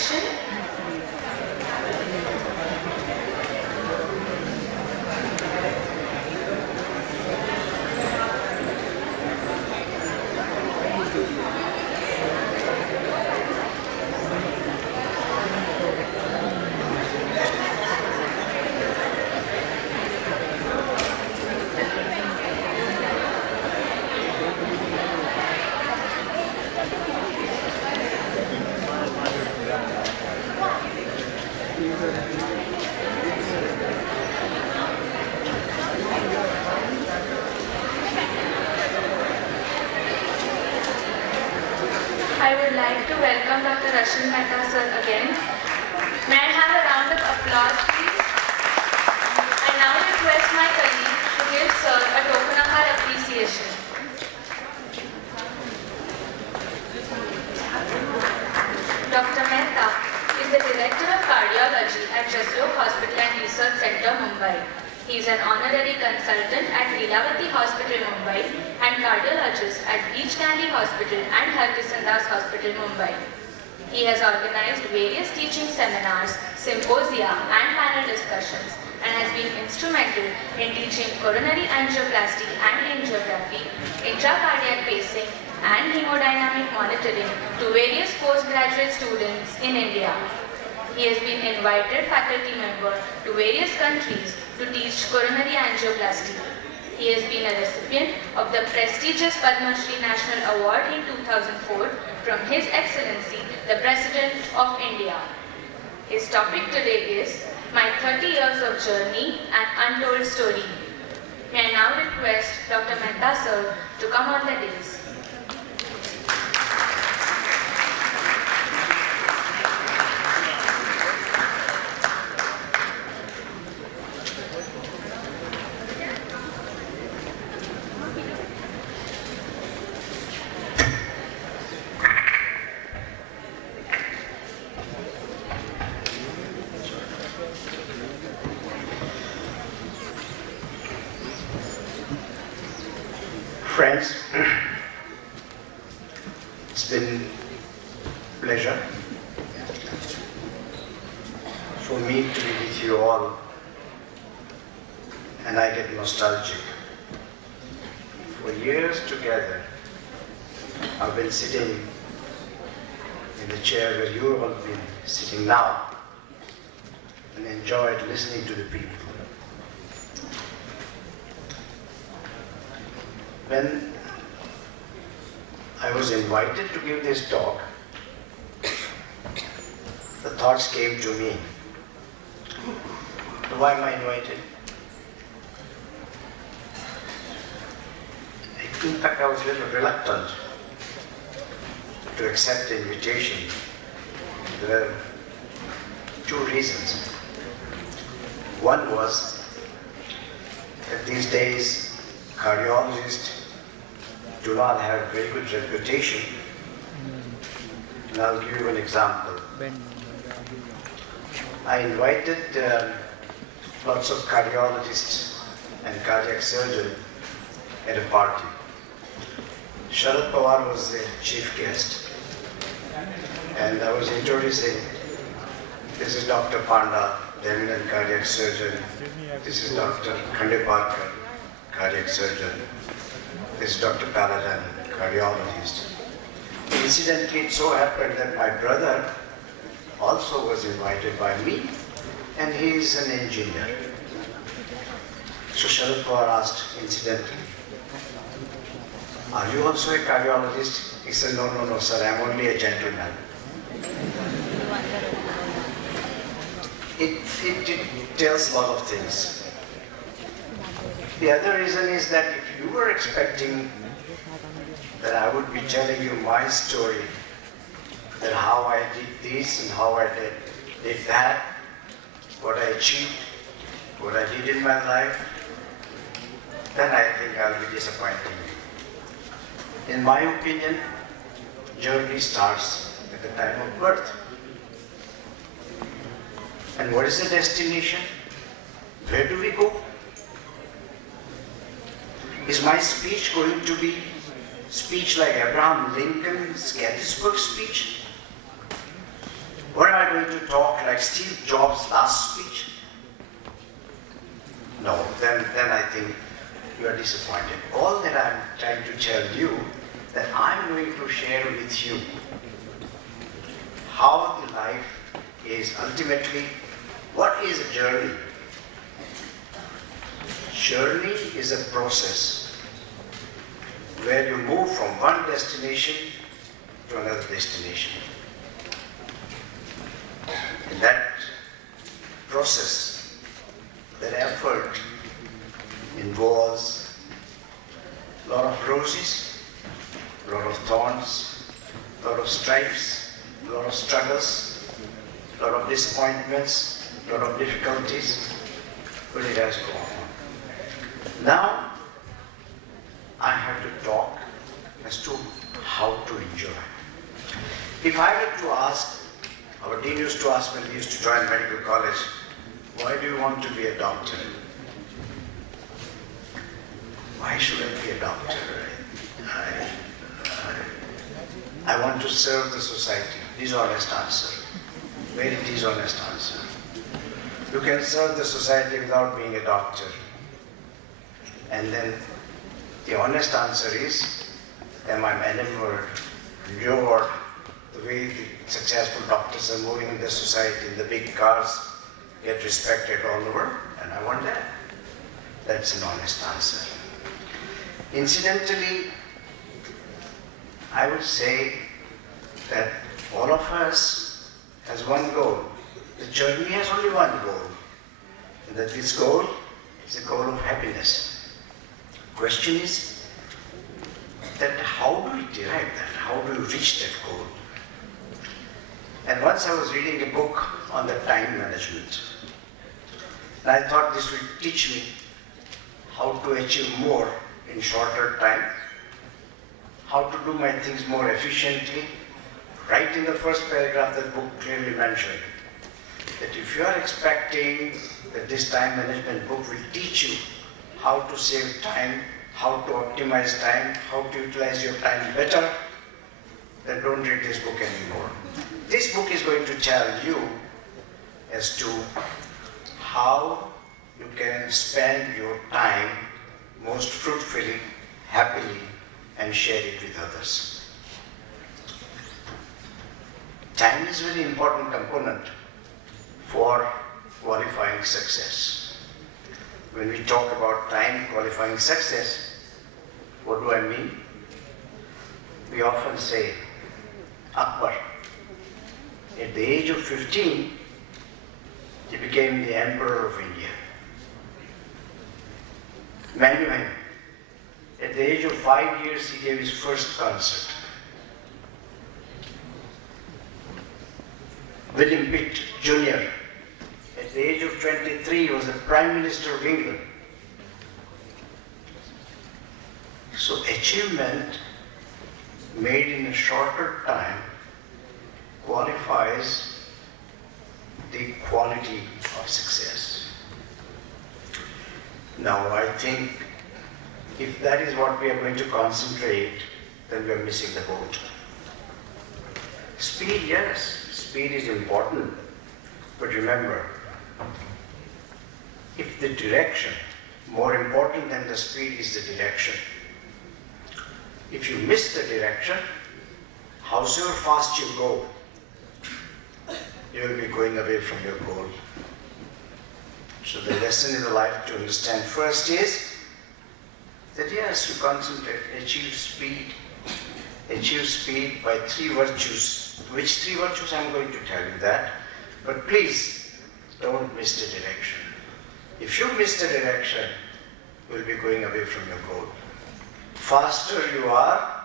appreciation. I would like to welcome Dr. Ashwin Mehta sir again. May I have a round of applause, please? I now request my colleague to give sir a token of our appreciation. Dr. Mehta is the Director of Cardiology at Jaslok Hospital and Research Center, Mumbai. He is an honorary consultant at Lilavati Hospital, Mumbai and cardiologist at Beach Candy Hospital and Harkishan Das Hospital, Mumbai. He has organized various teaching seminars, symposia and panel discussions and has been instrumental in teaching coronary angioplasty and angiography, intracardiac pacing and hemodynamic monitoring to various postgraduate students in India. He has been invited faculty member to various countries to teach coronary angioplasty. He has been a recipient of the prestigious Padma Shri National Award in 2004 from His Excellency, the President of India. His topic today is My 30 Years of Journey and Untold Story. May I now request Dr. Mehta sir to come on the dais. Friends, it's been a pleasure for me to be with you all, and I get nostalgic. For years together, I've been sitting in the chair where you have all been sitting now and enjoyed listening to the people. When I was invited to give this talk, the thoughts came to me. Why am I invited? In fact, I was a little reluctant to accept the invitation. There were two reasons. One was that these days cardiologists do not have very good reputation. And I'll give you an example. I invited lots of cardiologists and cardiac surgeons at a party. Sharad Pawar was the chief guest, and I was introducing, this is Dr. Panda, the eminent cardiac surgeon. This is Dr. Khande Parkar, cardiac surgeon. This is Dr. Paladin, cardiologist. Incidentally, it so happened that my brother also was invited by me, and he is an engineer. So Sharad Pawar asked, incidentally, are you also a cardiologist? He said, no, sir, I'm only a gentleman. It tells a lot of things. The other reason is that if you were expecting that I would be telling you my story, that how I did this and how I did that, what I achieved, what I did in my life, then I think I'll be disappointing you. In my opinion, journey starts at the time of birth. And what is the destination? Where do we go? Is my speech going to be speech like Abraham Lincoln's Gettysburg speech? Or am I going to talk like Steve Jobs' last speech? No, then I think you are disappointed. All that I'm trying to tell you, that I'm going to share with you how the life is ultimately, what is a journey? Journey is a process where you move from one destination to another destination. And that process, that effort involves a lot of roses, a lot of thorns, a lot of stripes, a lot of struggles, a lot of disappointments, a lot of difficulties, but it has gone on. Now, I have to talk as to how to enjoy. If I were to ask, our dean used to ask when we used to join medical college, why do you want to be a doctor? Why should I be a doctor? I want to serve the society. Dishonest answer. Very dishonest answer. You can serve the society without being a doctor. And then the honest answer is, am I enamored, lured, the way the successful doctors are moving in the society, in the big cars, get respected all over, and I want that. That's an honest answer. Incidentally, I would say that all of us has one goal. The journey has only one goal, and that this goal is a goal of happiness. Question is that how do we derive that? How do we reach that goal? And once I was reading a book on the time management, and I thought this would teach me how to achieve more in shorter time, how to do my things more efficiently. Right in the first paragraph, the book clearly mentioned that if you are expecting that this time management book will teach you how to save time, how to optimize time, how to utilize your time better, then don't read this book anymore. This book is going to tell you as to how you can spend your time most fruitfully, happily, and share it with others. Time is a very important component for qualifying success. When we talk about time qualifying success, what do I mean? We often say, Akbar, at the age of 15, he became the Emperor of India. Manu, at the age of 5 years, he gave his first concert. William Pitt Jr., at the age of 23, was the Prime Minister of England. So achievement made in a shorter time qualifies the quality of success. Now I think if that is what we are going to concentrate, then we are missing the boat. Speed, yes, speed is important, but remember, if the direction, more important than the speed is the direction. If you miss the direction, howsoever fast you go, you will be going away from your goal. So the lesson in the life to understand first is that yes, you concentrate, achieve speed by 3 virtues. Which 3 virtues I'm going to tell you that, but please don't miss the direction. If you miss the direction, you'll be going away from your goal. Faster you are,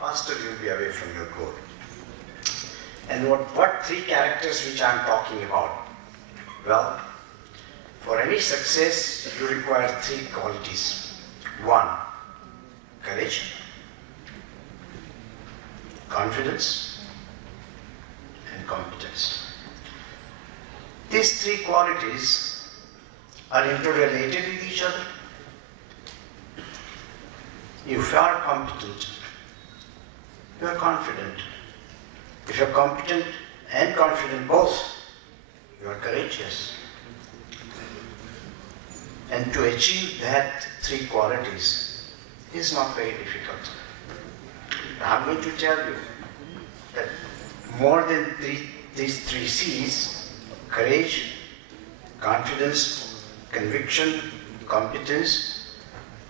faster you'll be away from your goal. And what 3 characters which I'm talking about? Well, for any success, you require 3 qualities. 1, courage, confidence, and competence. These 3 qualities are interrelated with each other. If you are competent, you are confident. If you are competent and confident both. You are courageous. And to achieve that three qualities is not very difficult. I'm going to tell you that more than these three C's, courage, confidence, conviction, competence,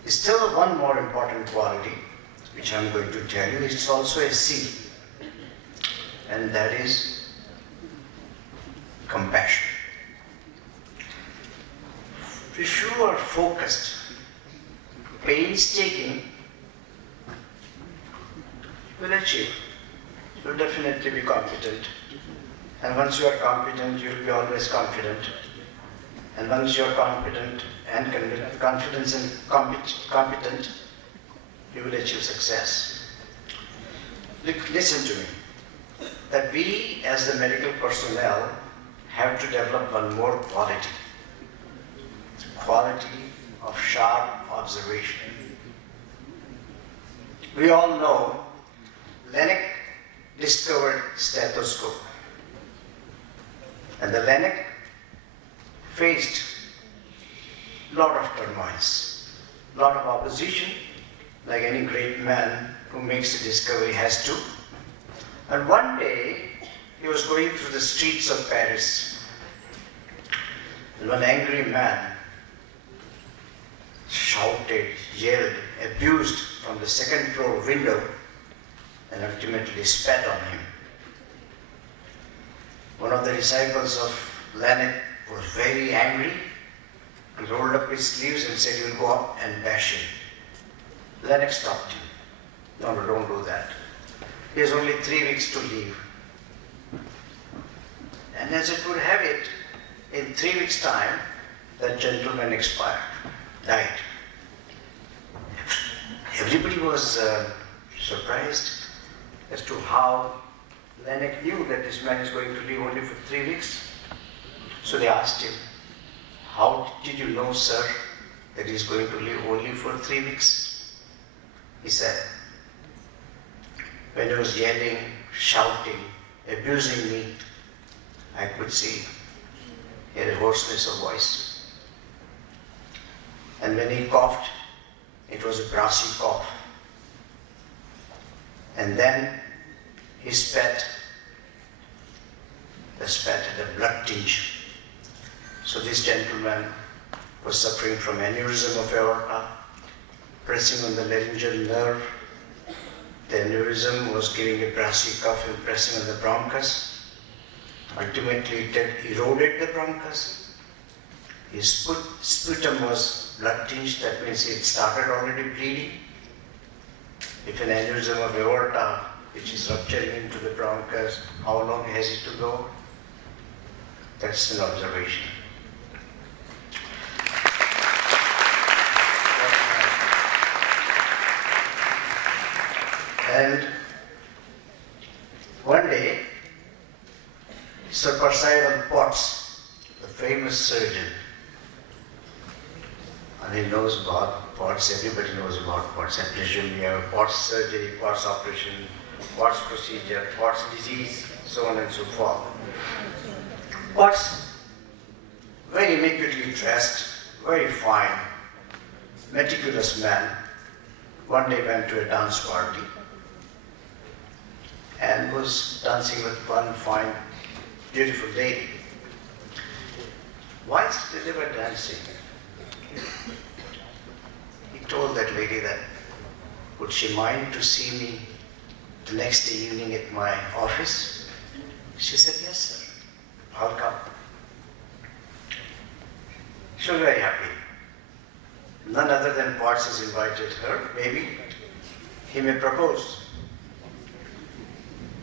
is still one more important quality which I'm going to tell you. It's also a C, and that is compassion. If you are focused, painstaking, you will achieve. You will definitely be competent. And once you are competent, you will be always confident. And once you are competent and competent, you will achieve success. Listen to me, that we as the medical personnel have to develop one more quality of sharp observation. We all know Laennec discovered stethoscope, and the Laennec faced a lot of turmoils, a lot of opposition, like any great man who makes a discovery has to. And one day, he was going through the streets of Paris, and one angry man shouted, yelled, abused from the second floor window, and ultimately spat on him. One of the disciples of Laennec was very angry. He rolled up his sleeves and said, "You'll go up and bash him." Laennec stopped him. No, don't do that. He has only 3 weeks to live. And as it would have it, in 3 weeks' time, that gentleman expired, died. Everybody was surprised as to how Laennec knew that this man is going to live only for 3 weeks. So they asked him, "How did you know, sir, that he is going to live only for 3 weeks?" He said, "When he was yelling, shouting, abusing me, I could see he had a hoarseness of voice. And when he coughed, it was a brassy cough. And then he spat. The spat had a blood tinge. So this gentleman was suffering from aneurysm of aorta, pressing on the laryngeal nerve. The aneurysm was giving a brassy cough and pressing on the bronchus. Ultimately, it had eroded the bronchus. His sputum was blood tinged, that means it started already bleeding. If an aneurysm of aorta, which is rupturing into the bronchus, how long has it to go? That's an observation. And one day, Sir Percival Potts, the famous surgeon, and he knows about Potts, everybody knows about Potts. I presume you have Potts surgery, Potts operation, Potts procedure, Potts disease, so on and so forth. Potts, very immaculately dressed, very fine, meticulous man, one day went to a dance party and was dancing with one fine, beautiful lady. Whilst they were dancing, he told that lady that, would she mind to see me the next day evening at my office? She said, yes, sir, I'll come. She was very happy. None other than Potts has invited her. Maybe he may propose.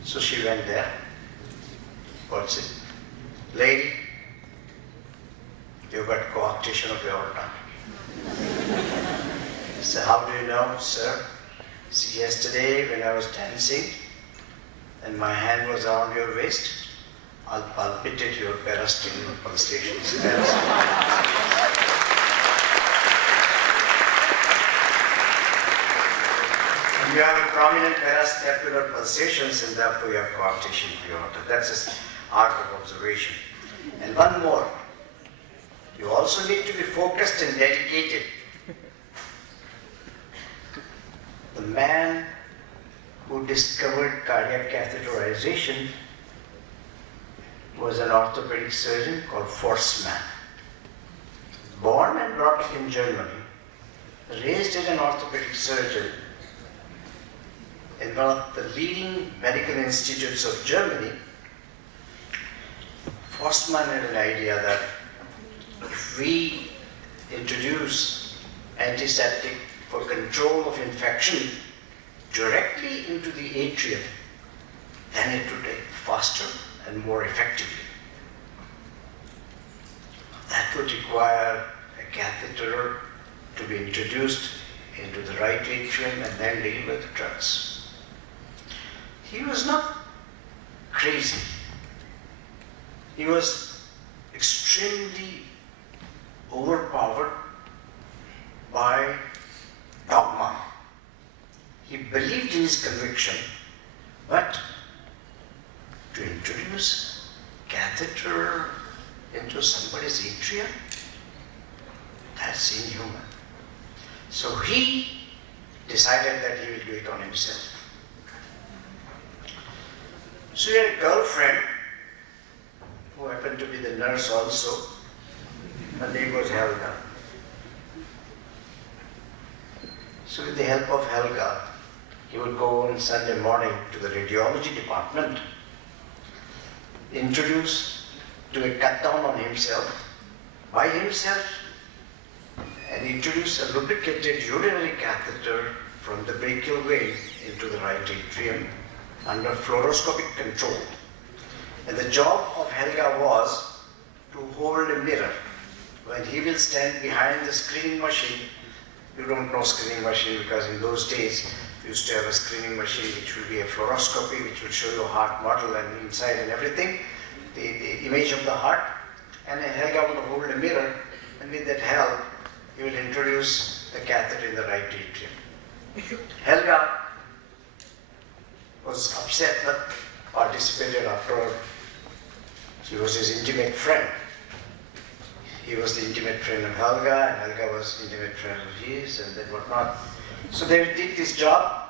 So she went there. Potts said, lady, you've got coarctation of your aorta. So how do you know, sir? See, yesterday when I was dancing and my hand was around your waist, I'll palpitate your peristemial pulsations. You have a prominent parascapular pulsations and therefore you have coarctation of the aorta. That's just art of observation. And one more. You also need to be focused and dedicated. The man who discovered cardiac catheterization was an orthopedic surgeon called Forstmann. Born and brought up in Germany, raised as an orthopedic surgeon in one of the leading medical institutes of Germany, Forstmann had an idea that if we introduce antiseptic for control of infection directly into the atrium, then it would take faster and more effectively. That would require a catheter to be introduced into the right atrium and then deal with the drugs. He was not crazy. He was extremely overpowered by dogma. He believed in his conviction, but to introduce catheter into somebody's atrium, that's inhuman. So he decided that he will do it on himself. So he had a girlfriend who happened to be the nurse also. Her name was Helga. So with the help of Helga, he would go on Sunday morning to the radiology department, do a cut down on himself, by himself, and introduce a lubricated urinary catheter from the brachial vein into the right atrium under fluoroscopic control. And the job of Helga was to hold a mirror. When he will stand behind the screening machine, you don't know screening machine because in those days you used to have a screening machine which will be a fluoroscopy which will show you a heart model and inside and everything, the image of the heart. And Helga will hold a mirror, and with that help, he will introduce the catheter in the right atrium. Helga was upset but participated after all. She was his intimate friend. He was the intimate friend of Helga, and Helga was intimate friend of his, and then whatnot. So they did this job.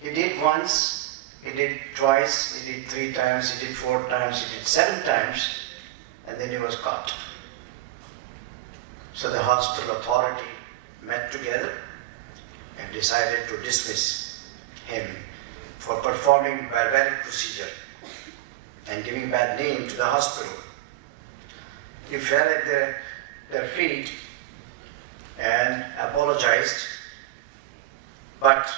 He did once, he did twice, he did 3 times, he did 4 times, he did 7 times, and then he was caught. So the hospital authority met together and decided to dismiss him for performing barbaric procedure and giving bad name to the hospital. He fell at their feet and apologized, but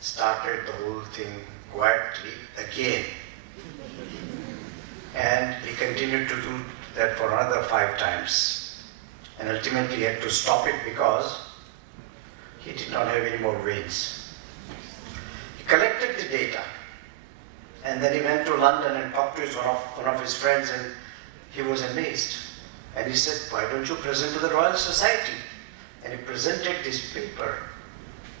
started the whole thing quietly again. And he continued to do that for another 5 times. And ultimately he had to stop it because he did not have any more veins. He collected the data, and then he went to London and talked to one of his friends, and he was amazed. And he said, why don't you present to the Royal Society? And he presented this paper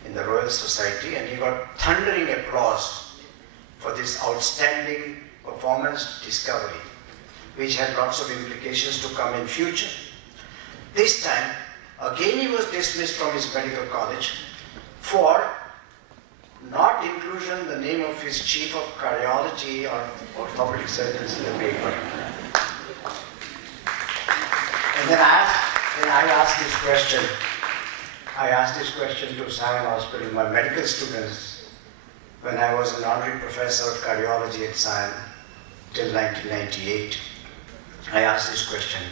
in the Royal Society, and he got thundering applause for this outstanding performance discovery, which had lots of implications to come in future. This time, again he was dismissed from his medical college for not inclusion the name of his chief of cardiology or orthopedic surgeons in the paper. And then I asked this question. I asked this question to Sion Hospital, my medical students, when I was an honorary professor of cardiology at Sion till 1998. I asked this question,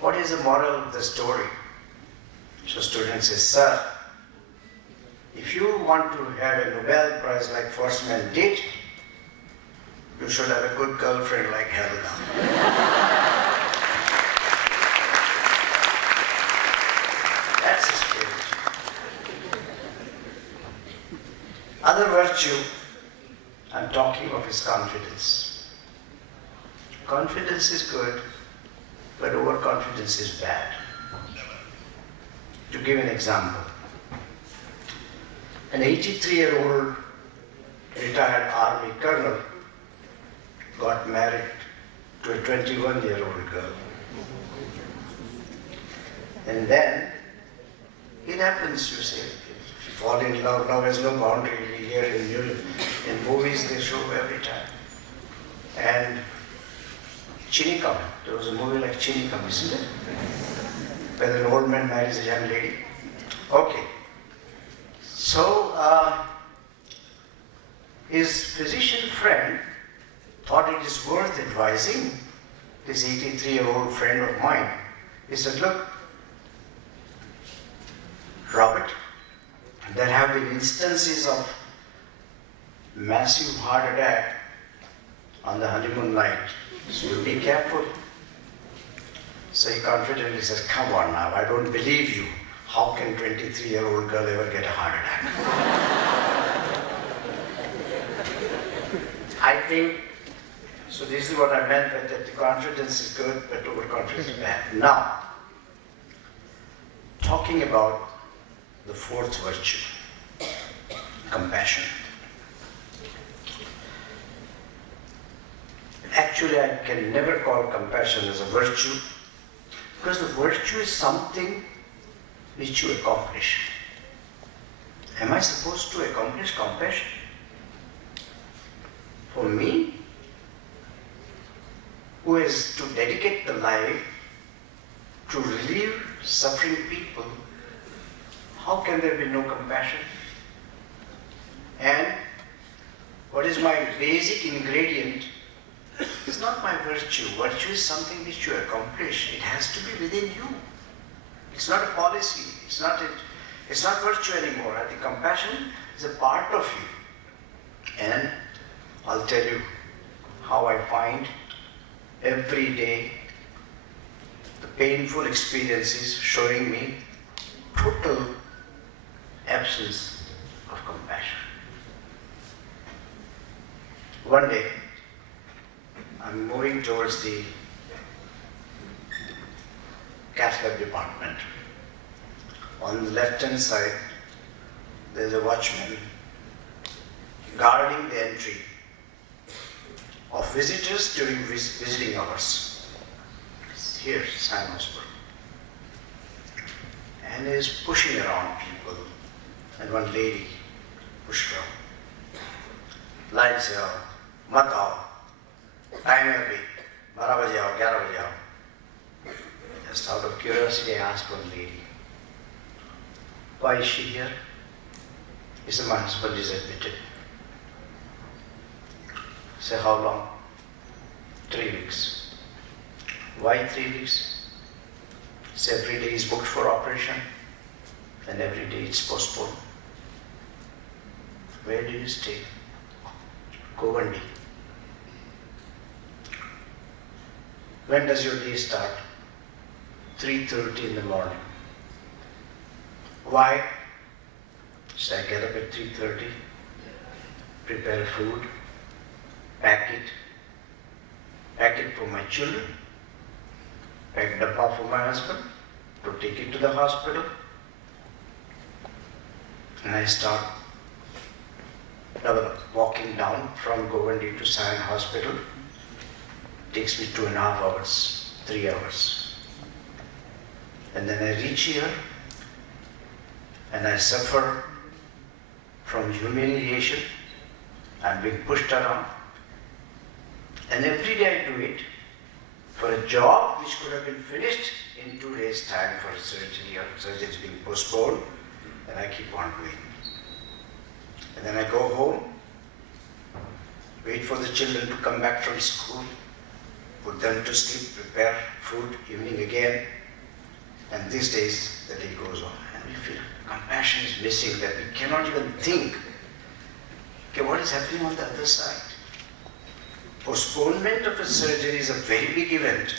what is the moral of the story? So student says, sir, if you want to have a Nobel Prize like Forstmann did, you should have a good girlfriend like Helga. That's his spirit. Other virtue, I'm talking of his confidence. Confidence is good, but overconfidence is bad. To give an example, An 83-year-old retired army colonel got married to a 21-year-old girl. And then it happens, you say, if you fall in love, love has no boundary. We hear in movies they show every time. And Chinikam, there was a movie like Chinikam, isn't it? Where an old man marries a young lady. Okay. So, his physician friend thought it is worth advising this 83-year-old friend of mine. He said, look, Robert, there have been instances of massive heart attack on the honeymoon night, so you be careful. So he confidently says, come on now, I don't believe you. How can 23-year-old girl ever get a heart attack? I think, so this is what I meant, that the confidence is good, but overconfidence is bad. Now, talking about the fourth virtue, compassion. Actually, I can never call compassion as a virtue, because the virtue is something which you accomplish. Am I supposed to accomplish compassion? For me, who is to dedicate the life to relieve suffering people, how can there be no compassion? And what is my basic ingredient? It's not my virtue. Virtue is something which you accomplish. It has to be within you. It's not a policy. It's not virtue anymore. I think compassion is a part of you. And I'll tell you how I find every day the painful experiences showing me total absence of compassion. One day, I'm moving towards the cath lab department. On the left-hand side, there's a watchman guarding the entry of visitors during visiting hours. Here, Sion Hospital. And he's pushing around people. And one lady pushed around. Line se aao, mat aao, time hai abhi, 12 baje aao, 11 baje aao. Just out of curiosity, I asked one lady, why is she here? He said, my husband is admitted. I said, how long? 3 weeks. Why 3 weeks? He said, every day is booked for operation and every day it's postponed. Where do you stay? Govandi. When does your day start? 3:30 in the morning. Why? So I get up at 3:30, prepare food, pack it for my children, pack dabba for my husband to take it to the hospital, and I start walking down from Govandi to Sion Hospital. Takes me 2.5 hours, 3 hours. And then I reach here and I suffer from humiliation. I'm being pushed around. And every day I do it for a job which could have been finished in 2 days' time for surgery, or surgery is being postponed, and I keep on doing. And then I go home, wait for the children to come back from school, put them to sleep, prepare food, evening again, and these days the day goes on. And we feel compassion is missing, that we cannot even think, okay, what is happening on the other side? Postponement of a surgery is a very big event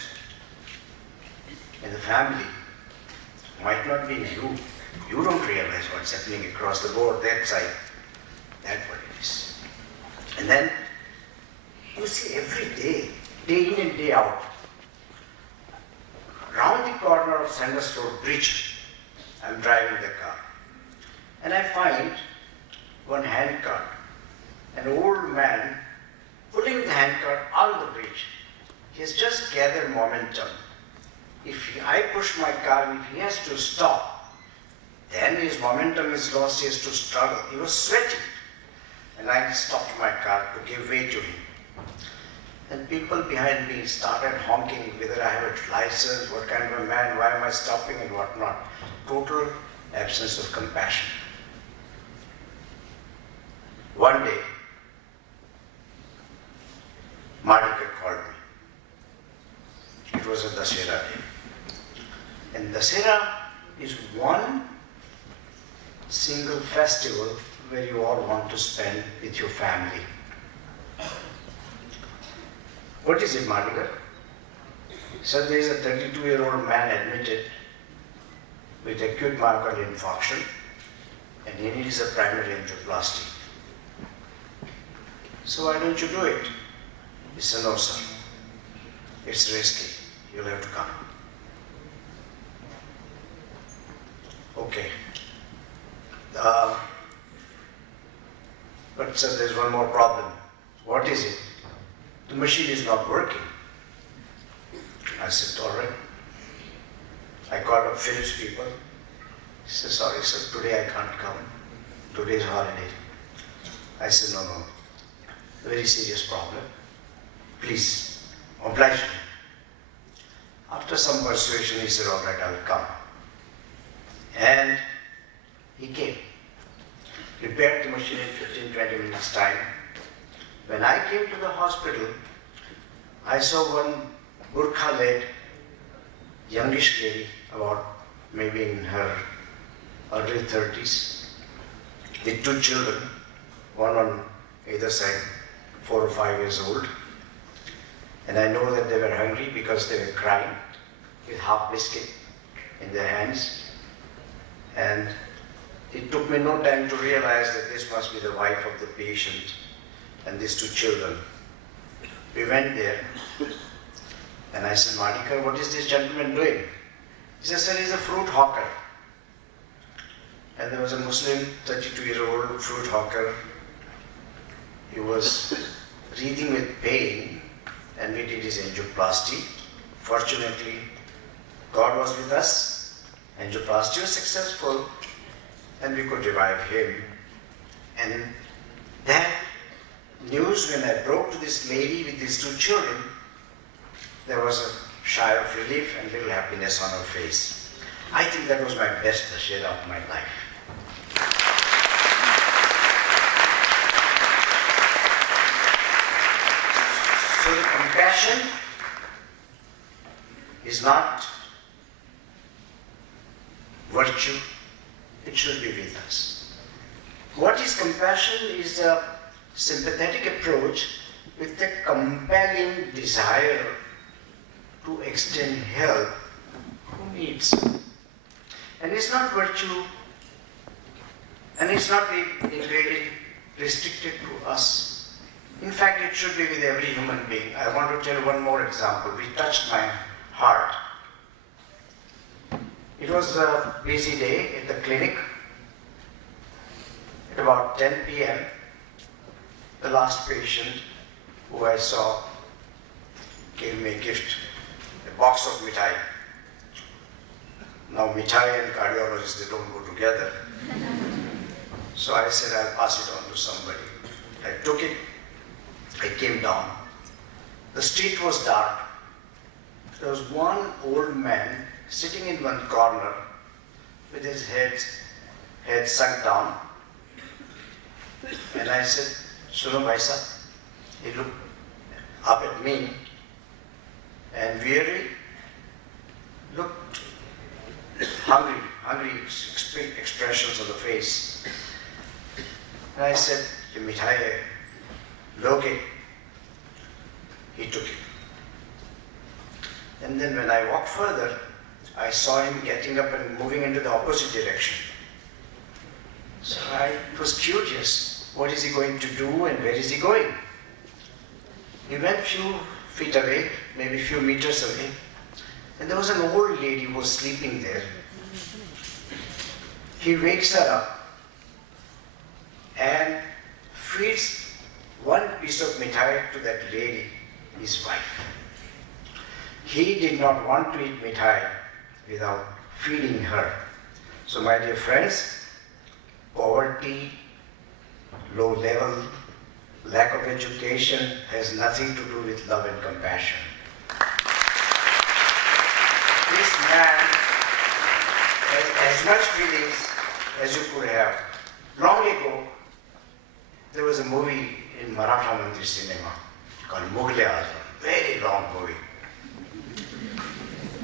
in the family. Might not be in you. You don't realize what's happening across the board, that side. That's what it is. And then you see every day, day in and day out, round the corner of Sanders Road Bridge, I'm driving the car. And I find one handcart, an old man pulling the handcart on the bridge. He has just gathered momentum. If I push my car, if he has to stop, then his momentum is lost, he has to struggle. He was sweating. And I stopped my car to give way to him. And people behind me started honking whether I have a license, what kind of a man, why am I stopping and what not. Total absence of compassion. One day, Madhukar called me. It was a Dasera day. And Dasera is one single festival where you all want to spend with your family. What is it, Madhukar? So there is a 32-year-old man admitted with acute myocardial infarction and he needs a primary angioplasty. So why don't you do it? He said, no sir, it's risky, you'll have to come. Okay. But sir, there's one more problem. What is it? The machine is not working. I said, all right. I called up Philips people. He said, sorry sir, today I can't come. Today is holiday. I said, no, very serious problem. Please, oblige me. After some persuasion, he said, all right, I'll come. And he came. Repaired the machine in 15-20 minutes time. When I came to the hospital, I saw one burqa-led youngish lady, about maybe in her early 30s, with two children, one on either side, 4 or 5 years old. And I know that they were hungry because they were crying with half biscuit in their hands. And it took me no time to realize that this must be the wife of the patient and these two children. We went there and I said, Madhukar, what is this gentleman doing? He said, sir, he's a fruit hawker. And there was a Muslim 32-year-old fruit hawker. He was writhing with pain and we did his angioplasty. Fortunately, God was with us. Angioplasty was successful and we could revive him. And that news, when I broke to this lady with these two children, there was a sigh of relief and little happiness on her face. I think that was my best Dashera of my life. So the compassion is not virtue, it should be with us. What is compassion is a sympathetic approach with a compelling desire to extend help who needs. And it's not virtue, and it's not restricted to us. In fact, it should be with every human being. I want to tell one more example, which touched my heart. It was a busy day at the clinic. At about 10 p.m., the last patient who I saw gave me a gift, a box of mithai. Now mithai and cardiologists, they don't go together. So I said, I'll pass it on to somebody. I took it, I came down. The street was dark. There was one old man sitting in one corner with his head sunk down. And I said, Suno bhai sahab. He looked up at me and weary, looked hungry expressions on the face. And I said, "Ye mithai hai, loge." He took it. And then when I walked further, I saw him getting up and moving into the opposite direction. So I was curious. What is he going to do and where is he going? He went few feet away, maybe few meters away, and there was an old lady who was sleeping there. He wakes her up and feeds one piece of mithai to that lady, his wife. He did not want to eat mithai without feeding her. So my dear friends, poverty, low level, lack of education has nothing to do with love and compassion. This man has as much feelings as you could have. Long ago, there was a movie in Maratha Mandir cinema called Mughal Azam, very long movie.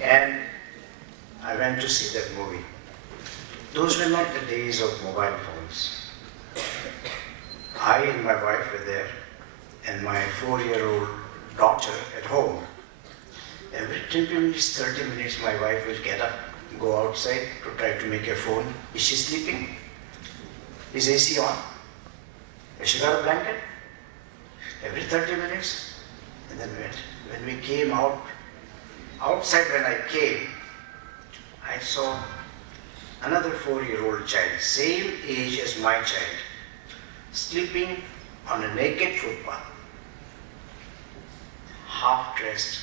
And I went to see that movie. Those were not the days of mobile phones. I and my wife were there, and my 4-year-old daughter at home. Every 20 minutes, 30 minutes, my wife will get up, go outside to try to make a phone. Is she sleeping? Is AC on? Has she got a blanket? Every 30 minutes. And then when we came outside when I came, I saw another 4-year-old child, same age as my child, sleeping on a naked footpath, half dressed,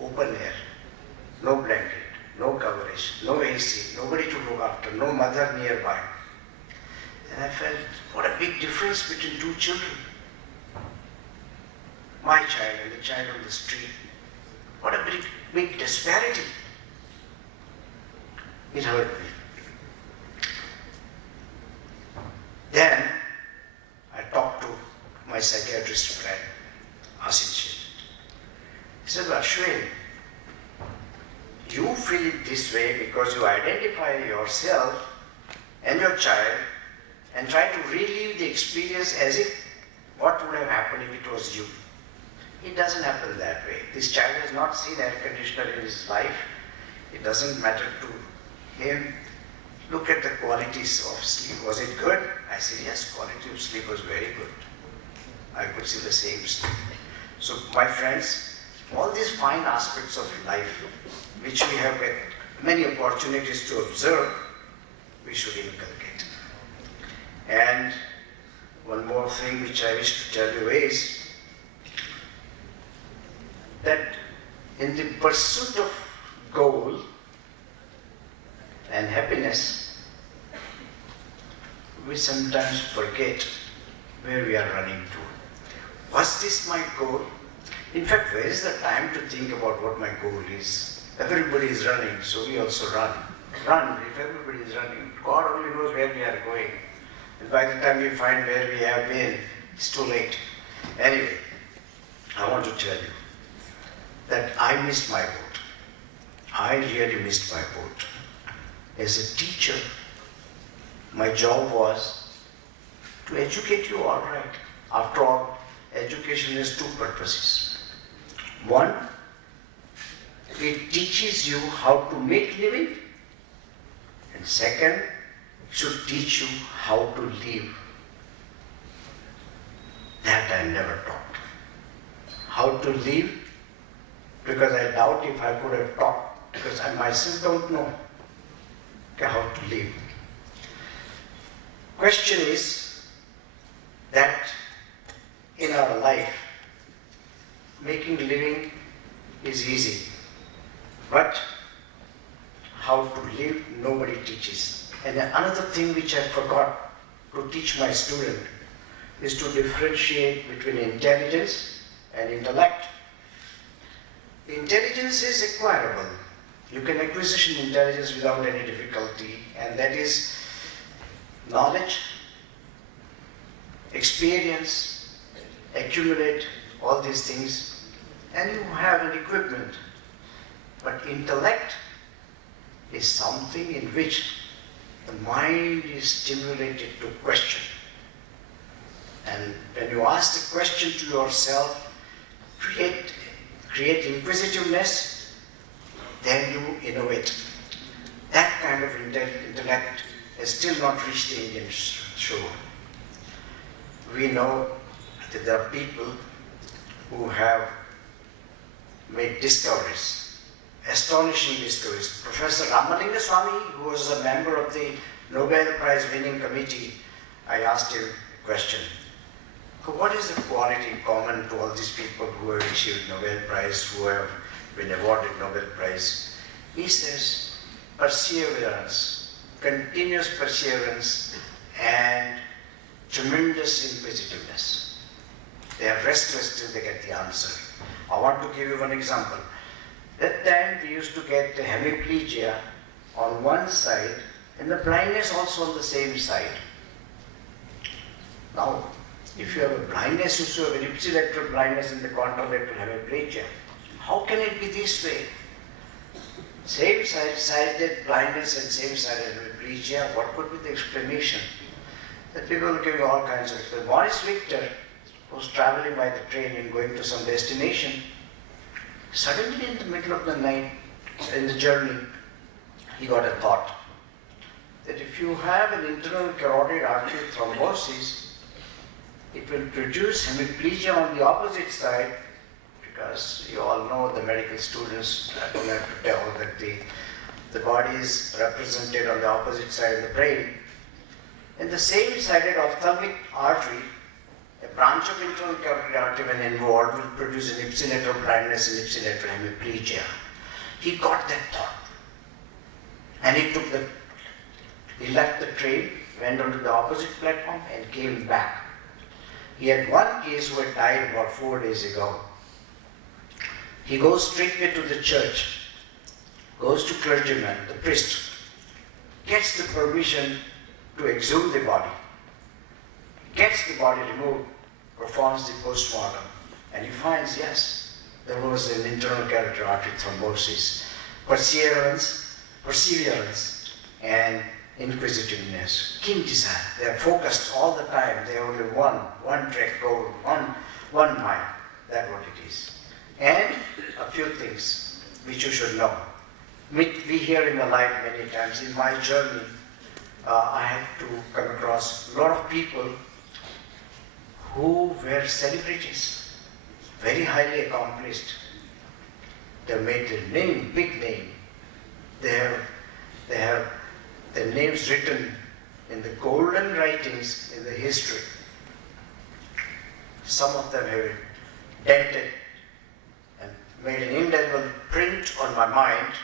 open air, no blanket, no coverage, no AC, nobody to look after, no mother nearby. And I felt, what a big difference between two children. My child and the child on the street. What a big disparity. It hurt me. Then I talked to my psychiatrist friend, Ashwin. He said, Ashwin, you feel it this way because you identify yourself and your child and try to relive the experience as if what would have happened if it was you. It doesn't happen that way. This child has not seen air conditioner in his life. It doesn't matter to him. Look at the qualities of sleep. Was it good? I said, yes, quality of sleep was very good. I could see the same sleep. So my friends, all these fine aspects of life, which we have had many opportunities to observe, we should inculcate. And one more thing which I wish to tell you is that in the pursuit of goal and happiness, we sometimes forget where we are running to. Was this my goal? In fact, where is the time to think about what my goal is? Everybody is running, so we also run. Run, if everybody is running. God only knows where we are going. And by the time we find where we have been, it's too late. Anyway, I want to tell you that I missed my boat. I really missed my boat. As a teacher, my job was to educate you all right. After all, education has two purposes. One, it teaches you how to make living. And second, it should teach you how to live. That I never taught. How to live, because I doubt if I could have taught, because I myself don't know how to live. Question is that in our life, making living is easy, but how to live, nobody teaches. And another thing which I forgot to teach my student is to differentiate between intelligence and intellect. Intelligence is acquirable. You can acquisition intelligence without any difficulty, and that is knowledge, experience, accumulate all these things, and you have an equipment. But intellect is something in which the mind is stimulated to question. And when you ask the question to yourself, create inquisitiveness, then you innovate. That kind of intellect has still not reached the Indian shore. We know that there are people who have made discoveries, astonishing discoveries. Professor Ramalinga Swami, who was a member of the Nobel Prize winning committee, I asked him a question. What is the quality common to all these people who have achieved Nobel Prize, who have been awarded Nobel Prize? Is this perseverance, continuous perseverance, and tremendous inquisitiveness. They are restless till they get the answer. I want to give you one example. That time we used to get hemiplegia on one side and the blindness also on the same side. Now, if you have a blindness, you have an ipsilateral blindness and the contralateral hemiplegia. How can it be this way? Same-sided blindness and same-sided hemiplegia, what could be the explanation? That people will give you all kinds of explanations. Maurice Victor was traveling by the train and going to some destination. Suddenly in the middle of the night, in the journey, he got a thought that if you have an internal carotid artery thrombosis, it will produce hemiplegia on the opposite side, because you all know, the medical students, I don't have to tell that the body is represented on the opposite side of the brain. And the same-sided ophthalmic artery, a branch of internal carotid artery when involved, will produce an ipsilateral blindness and ipsilateral hemiplegia. He got that thought. And he left the train, went onto the opposite platform and came back. He had one case who had died about 4 days ago. He goes straightway to the church, goes to clergyman, the priest, gets the permission to exhume the body, gets the body removed, performs the postmortem, and he finds, yes, there was an internal carotid artery thrombosis. Perseverance, and inquisitiveness, keen desire. They are focused all the time. They have only one track goal, one mind. That's what it is. And a few things which you should know. We hear in the life many times. In my journey, I had to come across a lot of people who were celebrities, very highly accomplished. They made their name, big name. They have their names written in the golden writings in the history. Some of them have dented and made an indelible print on my mind.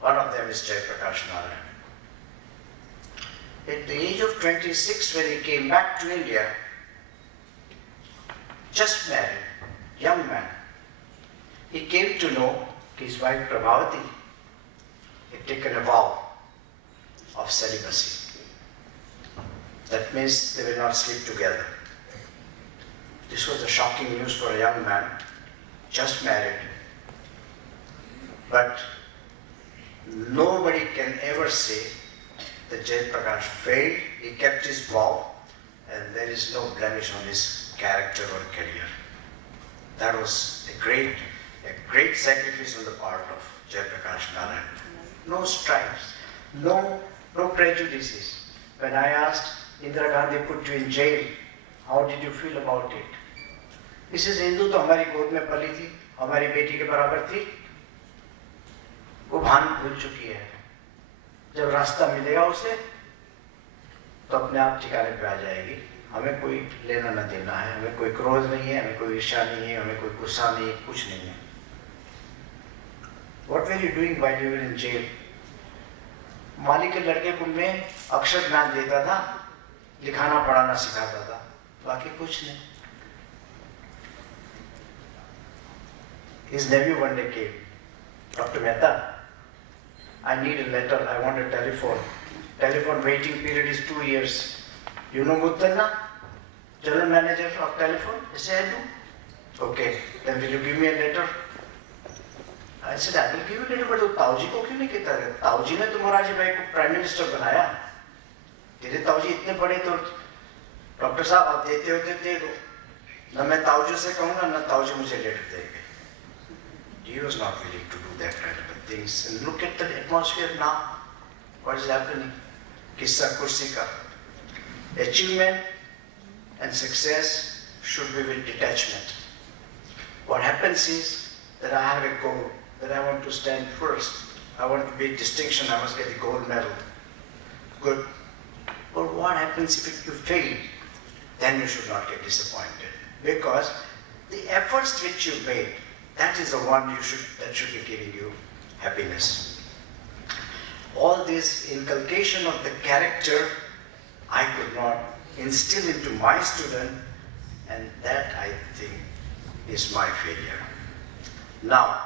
One of them is Jayaprakash Narayan. At the age of 26, when he came back to India, just married, young man, he came to know his wife Prabhavati had taken a vow of celibacy. That means they will not sleep together. This was a shocking news for a young man, just married. But nobody can ever say that Jayaprakash failed. He kept his vow, and there is no blemish on his character or career. That was a great sacrifice on the part of Jayaprakash Narayan. No stripes, no prejudices. When I asked, Indira Gandhi put you in jail, how did you feel about it? He says, Hindu तो हमारी गोद में पली थी, हमारी बेटी के बराबर थी, वो भान भूल चुकी है. जब रास्ता मिलेगा उसे, तो अपने आप ठिकाने पे आ जाएगी. हमें कोई लेना न देना है, हमें कोई क्रोध नहीं है, हमें कोई ईर्ष्या नहीं है, हमें कोई गुस्सा नहीं है, कुछ नहीं है. What were you doing while you were in jail? मालिक के लड़के को मैं अक्षर ज्ञान देता था, लिखाना पढ़ाना सिखाता था, बाकी कुछ नहीं. His nephew one day came, Dr. Mehta, I need a letter, I want a telephone. Telephone waiting period is 2 years. You know Muttanna, general manager of telephone? I said, I do. Okay, then will you give me a letter? I said, I will give you a letter, but वो ताऊजी को क्यों नहीं कहता है? ताऊजी ने तो मोरारजी भाई को प्राइम मिनिस्टर बनाया. तेरे ताऊजी इतने बड़े तो डॉक्टर साहब आप देते हो दे दो. न मैं ताऊजी से कहूँगा न ताऊजी मुझे लेटर देंगे. He was not willing to do that kind of things. And look at the atmosphere now. What is happening? Kissa kursi ka. Achievement and success should be with detachment. What happens is that I have a goal, that I want to stand first. I want to be distinction, I must get the gold medal. Good. But what happens if you fail? then you should not get disappointed. Because the efforts which you made, that is the one that should be giving you happiness. All this inculcation of the character, I could not instill into my student, and that I think is my failure. Now,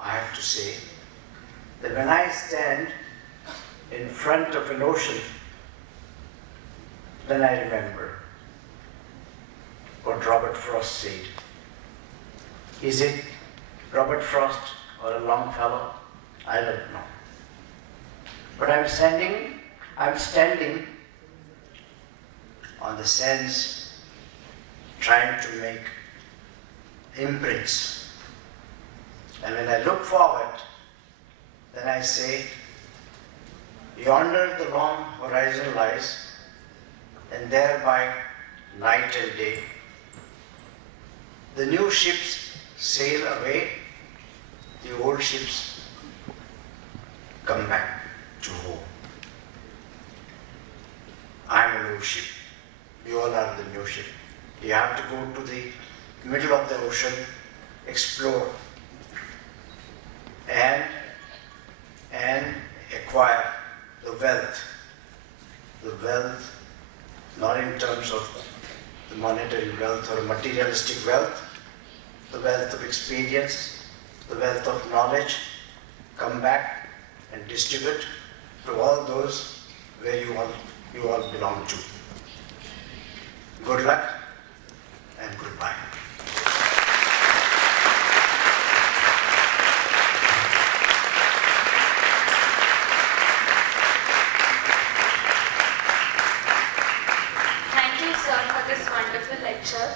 I have to say that when I stand in front of an ocean, then I remember what Robert Frost said. Is it Robert Frost or a Longfellow? I don't know. But I'm standing on the sands, trying to make imprints. And when I look forward, then I say, yonder the long horizon lies, and thereby night and day. The new ships sail away, the old ships come back to home. I'm a new ship. You all are the new ship. You have to go to the middle of the ocean, explore, and acquire the wealth. The wealth, not in terms of the monetary wealth or materialistic wealth, the wealth of experience, the wealth of knowledge, come back and distribute to all those where you all belong to. Good luck and goodbye. Thank you, sir, for this wonderful lecture.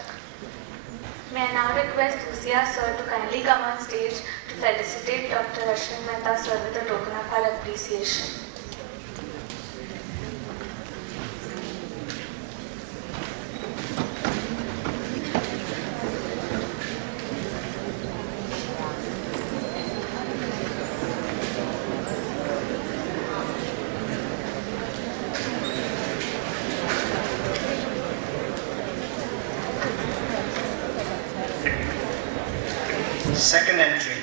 May I now request Usia sir to kindly come on stage to felicitate Dr. Ashwin Mehta sir with a token of our appreciation. Second entry,